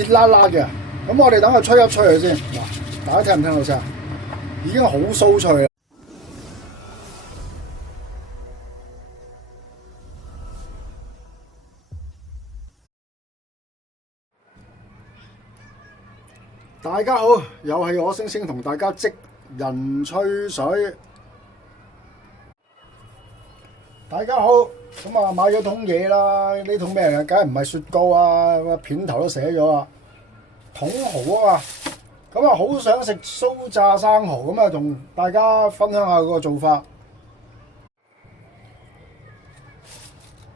熱辣辣嘅。咁我哋等佢吹一吹佢先。嗱，大家聽唔聽到聲？已經好酥脆啦。大家好，又係我星星同大家職人吹水。大家好，咁啊買咗桶嘢啦，呢桶咩嚟？梗係唔係雪糕啊，片頭都寫咗啦，桶蠔啊嘛。咁啊好想食酥炸生蠔，咁啊同大家分享下個做法。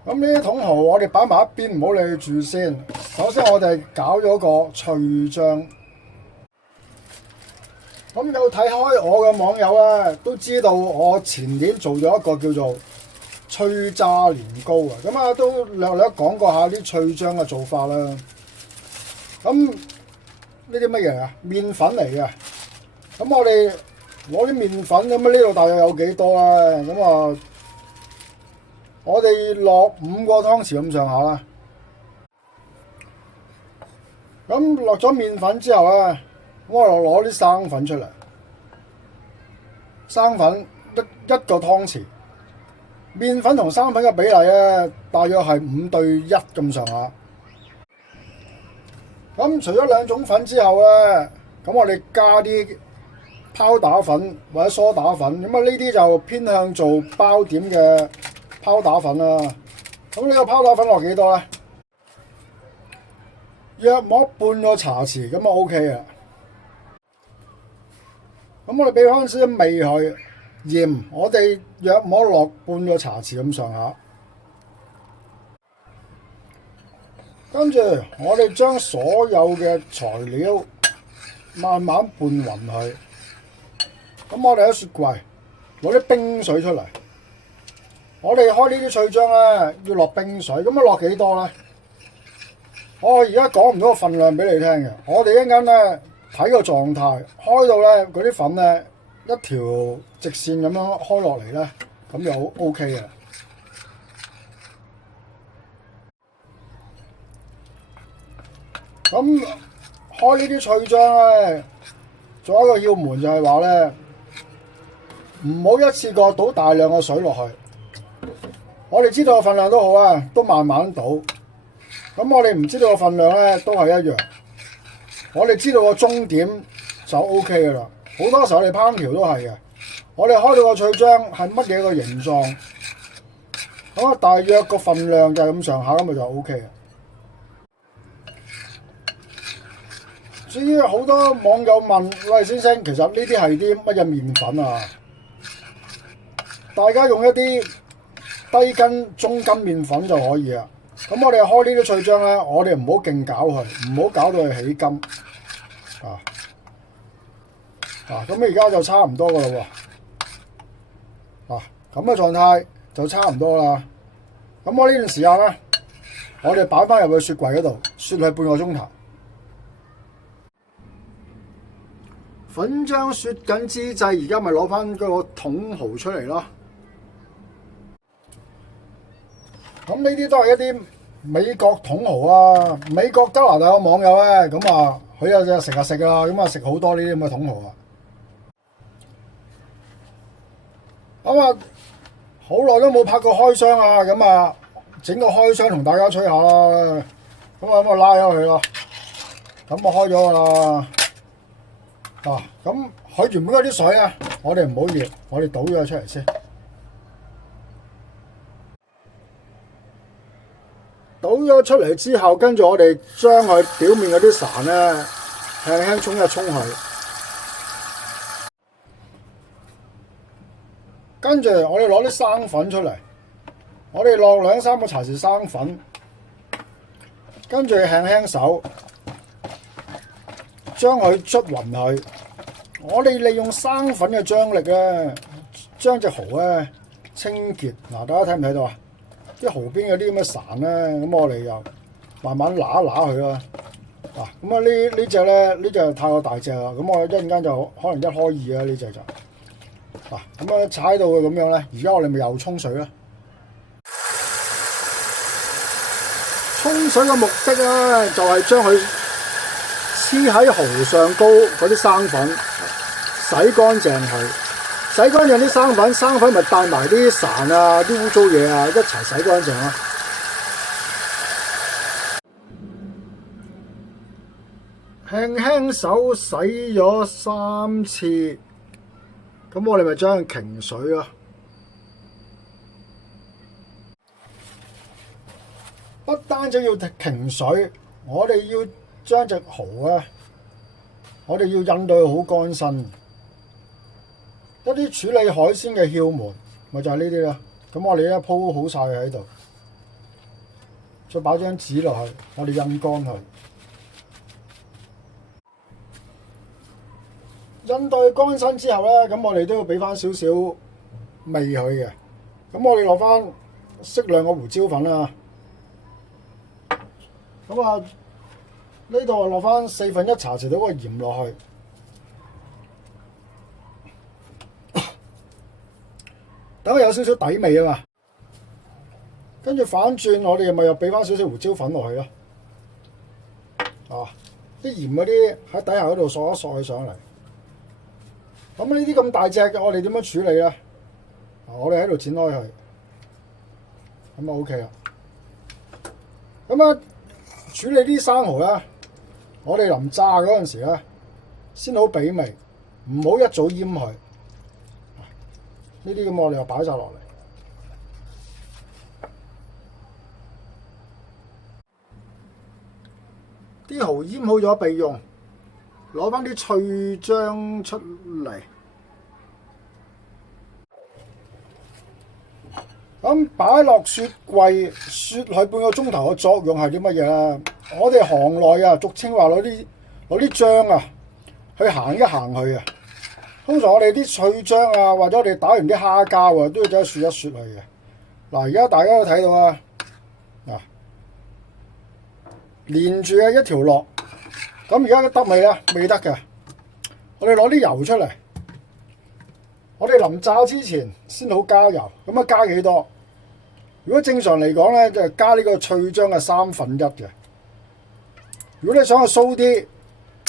咁呢啲桶蠔我哋擺埋一邊，唔好理住先。首先我哋搞咗個脆醬。咁有睇開我嘅網友咧，都知道我前年做咗一個叫做脆炸年糕啊，咁啊都略略講過下啲脆醬嘅做法啦。咁呢啲乜嘢啊？麵粉嚟嘅。咁我哋攞啲麵粉，咁啊呢度大約有幾多啊？咁啊，我哋落5個湯匙咁上下啦。咁落咗麵粉之後咧，我就攞啲生粉出嚟，生粉一個湯匙，麵粉同生粉嘅比例咧，大約係5:1咁上下。咁除咗兩種粉之後咧，咁我哋加啲拋打粉或者梳打粉，咁啊呢啲就偏向做包點嘅拋打粉啦。咁呢個拋打粉落幾多咧？約莫半個茶匙咁啊 OK 嘅。咁我哋俾翻少少味佢，鹽我哋約莫落半個茶匙咁上下。跟住我哋將所有嘅材料慢慢拌勻佢。咁我哋喺雪櫃攞啲冰水出嚟。我哋開呢啲脆醬咧，要落冰水。咁啊落幾多咧？我而家講唔到個份量俾你聽嘅。我哋一陣間咧睇個狀態，開到咧嗰啲粉咧一條直線咁樣開落嚟咧，咁就 OK 嘅。咁開呢啲脆醬咧，仲有一個竅門就係話咧，唔好一次過倒大量嘅水落去。我哋知道個份量都好啊，都慢慢倒。咁我哋唔知道個份量咧，都係一樣。我哋知道個終點就 OK 噶啦。好多時候我哋烹調都係嘅。我哋開到個脆醬係乜嘢個形狀，咁啊大約個份量就係咁上下，咁咪就 OK 嘅。至於好多網友問：喂，先生，其實呢啲係啲乜嘢麵粉啊？大家用一啲低筋、中筋麵粉就可以啊。咁我哋開呢啲脆醬咧，我哋唔好勁攪佢，唔好搞到佢起筋。咁而家就差唔多噶啦喎。咁嘅狀態就差唔多啦。咁我呢段時間咧，我哋擺翻入去雪櫃嗰度，雪佢半個鐘頭。粉漿雪緊之際，而家咪攞翻嗰個桶蠔出嚟咯。咁呢啲都係一啲美國桶蠔啊！美國加拿大嘅網友咧，咁啊，佢有隻成日食啊，咁啊食好多呢啲咁嘅桶蠔啊。咁啊，好耐都冇拍過開箱啊，咁啊，整個開箱同大家吹下啦。咁啊，拉咗佢咯。咁我開咗噶啦。咁佢原本嗰啲水啊，我哋唔好熱，我哋倒咗佢出嚟先。倒咗出嚟之後，跟住我哋將佢表面嗰啲潺咧，輕輕沖一沖佢。跟住我哋攞啲生粉出嚟，我哋落2-3個茶匙生粉，跟住輕輕手將佢捽勻佢。我哋利用生粉嘅張力咧，將隻蠔咧清潔。大家睇唔睇到啊？啲蠔邊有啲咁嘅潺咧，咁我哋又慢慢揦一揦佢啦。咁啊呢隻咧，呢隻太過大隻啦，咁我一陣間就可能1開2啦呢隻就。咁啊踩到佢咁樣咧，而家我哋咪又沖水啦。沖水嘅目的咧，就係將佢黐喺蠔上高嗰啲生粉，洗乾淨佢，洗乾淨啲生粉咪帶埋啲潺啊、啲污糟嘢啊一齊洗乾淨咯。輕輕手洗咗3次，咁我哋咪將佢擎水咯。不單止要擎水，我哋要將隻蠔啊，我哋要印到佢好乾身。一啲處理海鮮嘅竅門，咪就係呢啲啦。咁我哋一鋪好晒佢喺度，再擺張紙落去，我哋印乾佢。印到佢乾身之後咧，咁我哋都要俾翻少少味佢嘅。咁我哋落翻適量嘅胡椒粉啦。咁啊，呢度落翻1/4茶匙到個鹽落去，等佢有少少底味啊嘛。跟住反轉，我哋咪又俾翻少少胡椒粉落去咯。啊，啲鹽嗰啲喺底下嗰度索一索佢上嚟。咁呢啲咁大隻嘅，我哋點樣處理咧？我哋喺度剪開佢，咁啊 OK 啦。咁啊，處理啲生蠔咧，我哋臨炸嗰陣時咧，先好俾味，唔好一早醃佢。呢啲咁我哋又擺晒落嚟。啲蠔醃好咗備用，攞翻啲脆漿出嚟。咁擺落雪櫃雪佢半個鐘頭嘅作用係啲乜嘢咧？我哋行內啊，俗稱話攞啲漿啊，去行一行去啊。通常我哋啲脆漿啊，或者我哋打完啲蝦膠啊，都要走去雪一雪佢嘅。嗱，而家大家都睇到啊，嗱，連住嘅一條落。咁而家得未咧？未得嘅。我哋攞啲油出嚟，我哋臨炸之前先好加油。咁啊加幾多？如果正常嚟講咧，就係加呢個脆漿嘅1/3嘅。如果你想去酥啲，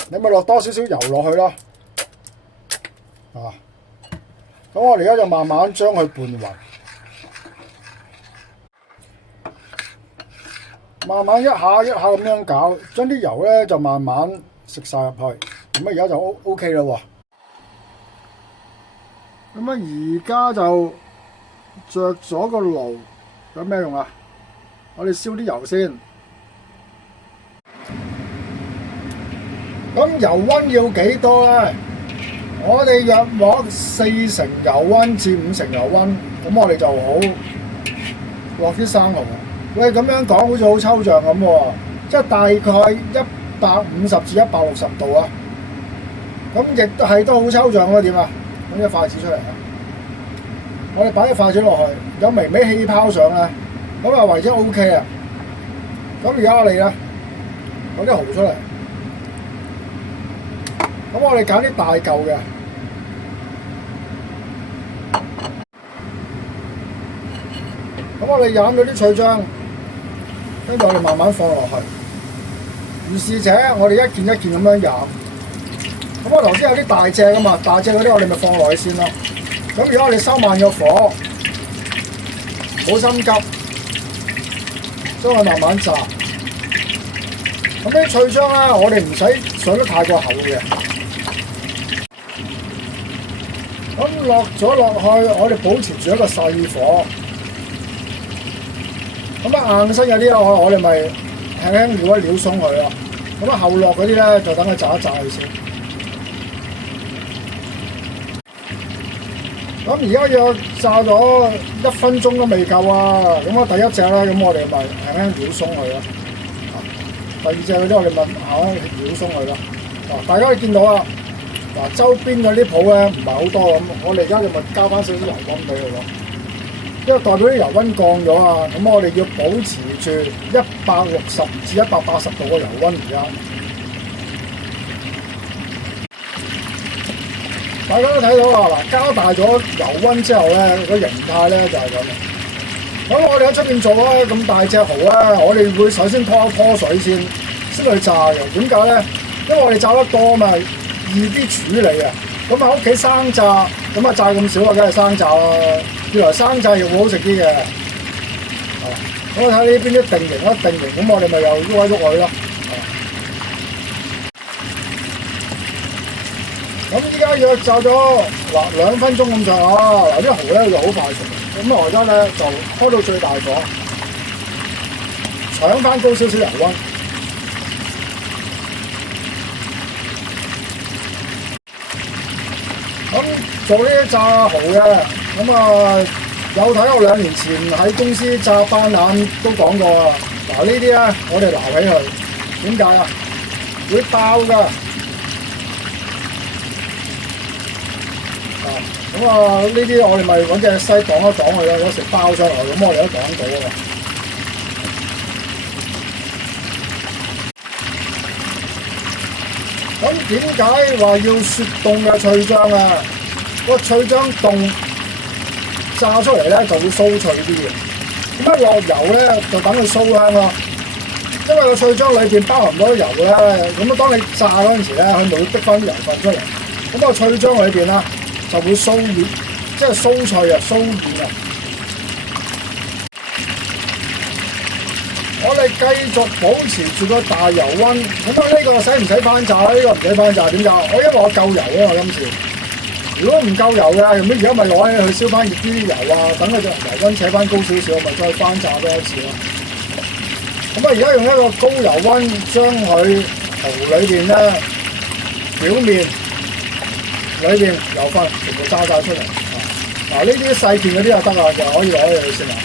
你咪落多少少油落去咯。啊，咁我哋而家就慢慢將佢拌勻，慢慢一下咁樣搞，將啲油咧就慢慢食晒入去。咁啊而家就 OK 啦喎。咁啊而家就着咗個爐。有咩用啊？我哋燒啲油先。咁油溫要幾多咧？我哋約莫4成油溫至5成油溫，咁我哋就好落啲生蠔。喂，咁樣講好似好抽象咁喎，即係大概150至160度啊。咁亦都係都好抽象咯，點啊？揾隻筷子出嚟啊！我哋擺啲筷子落去，有微微氣泡上咧，咁啊為之 OK 啊。咁而家我哋咧攞啲蠔出嚟，咁我哋揀啲大嚿嘅，咁我哋飲咗啲脆漿，跟住我哋慢慢放落去。如是者，我哋一件一件咁樣飲。咁我頭先有啲大隻噶嘛，大隻嗰啲我哋咪放落去先咯。咁而家我哋收慢咗火，好心急，將佢慢慢炸。咁啲脆漿咧，我哋唔使上得太過厚嘅。咁落咗落去，我哋保持住一個細火。咁啊硬身有啲我哋咪輕輕撩一撩鬆佢咯。咁啊後落嗰啲咧，就等佢炸一炸佢先。咁而家要炸咗1分鐘都未夠啊！咁啊第一隻咧，咁我哋咪輕輕撩鬆佢咯。第二隻嗰啲我哋咪撩鬆佢咯。嗱，大家可以見到啊，嗱周邊嗰啲泡咧唔係好多咁，我哋而家就咪加翻少少油溫俾佢咯。因為代表啲油溫降咗啊，咁我哋要保持住160至180度嘅油溫而家。大家都睇到啊！嗱，加大咗油溫之後咧，個形態咧就係咁。咁我哋喺出邊做啊，咁大隻蠔咧，我哋會首先拖一拖水先去炸嘅。點解咧？因為我哋炸得多嘛，易啲處理啊。咁喺屋企生炸，咁啊炸咁少啊，梗係生炸啦。原來生炸又會好食啲嘅。咁我睇呢邊一定型，咁我哋咪又喐一喐佢咯。咁依家約炸咗2分鐘咁上下，嗱啲蠔咧就好快熟。咁我而家咧就開到最大火，搶翻高少少油溫。咁做呢啲炸蠔嘅，咁啊有睇我2年前喺公司炸斑腩都講過啊。嗱呢啲咧我哋撈起佢，點解啊？會爆㗎。咁啊呢啲我哋咪揾隻篩擋一擋佢咯，有時爆上來咁我哋都擋到啊嘛。咁點解話要雪凍嘅脆漿啊？個脆漿凍炸出嚟咧就會酥脆啲嘅。咁一落油咧就等佢酥香咯。因為個脆漿裏邊包含咗油咧，咁啊當你炸嗰陣時咧，佢咪會逼翻啲油分出嚟。咁個脆漿裏邊啦就會酥軟，即係酥脆啊、酥軟啊。我哋繼續保持住個大油溫，咁啊呢個使唔使翻炸咧？呢個唔使翻炸，點解？因為我夠油啊嘛今次。如果唔夠油嘅，咁而家咪攞起去燒翻熱啲油啊，等佢隻油溫扯翻高少少，咪再翻炸多一次咯。咁啊而家用一個高油溫將佢蠔裏邊咧表面裏邊油分全部炸晒出嚟。嗱呢啲細件嗰啲就得啦，就可以攞去食啦。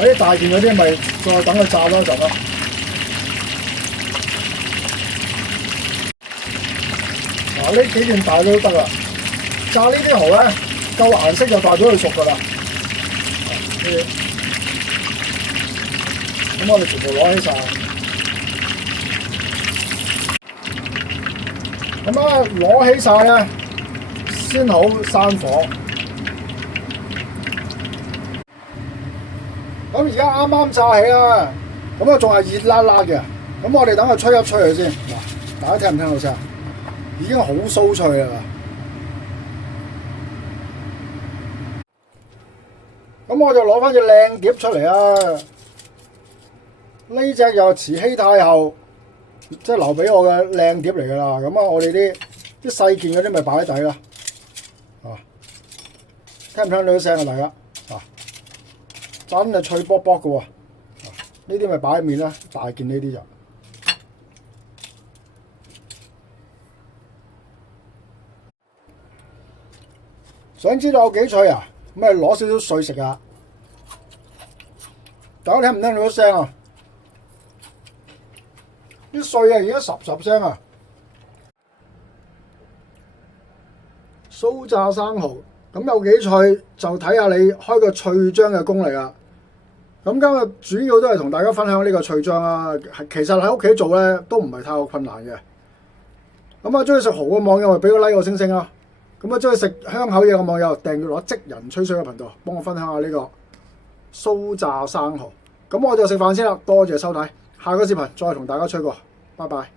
啲大件嗰啲咪再等佢炸多一陣咯。嗱呢幾件大都得啦。炸呢啲蠔咧夠顏色就代表佢熟㗎啦。咁我哋全部攞起晒。咁啊攞起晒咧，先好閂火。咁而家啱啱炸起啦，咁啊仲係熱辣辣嘅。咁我哋等佢吹一吹佢先。嗱，大家聽唔聽到聲？已經好酥脆啦。咁我就攞翻隻靚碟出嚟啦。呢隻又慈禧太后，即係留俾我嘅靚碟嚟㗎啦。咁啊，我哋啲細件嗰啲咪擺喺底啦。聽唔聽到啲聲啊？大家真係脆卜卜嘅喎。呢啲咪擺喺面啦，大件呢啲就。想知道有幾脆啊？咁咪攞少少碎食啊！大家聽唔聽到啲聲啊？啲碎啊，而家十聲啊！酥炸生蠔，咁有幾脆就睇下你開個脆漿嘅功力啊！咁今日主要都係同大家分享呢個脆漿啊，其實喺屋企做咧都唔係太過困難嘅。咁啊，中意食蠔嘅網友咪俾個 like 個星星啊！咁啊，中意食香口嘢嘅網友訂閱我職人吹水嘅頻道，幫我分享下呢個酥炸生蠔。咁我就食飯先啦，多謝收睇，下個視頻再同大家吹過，拜拜。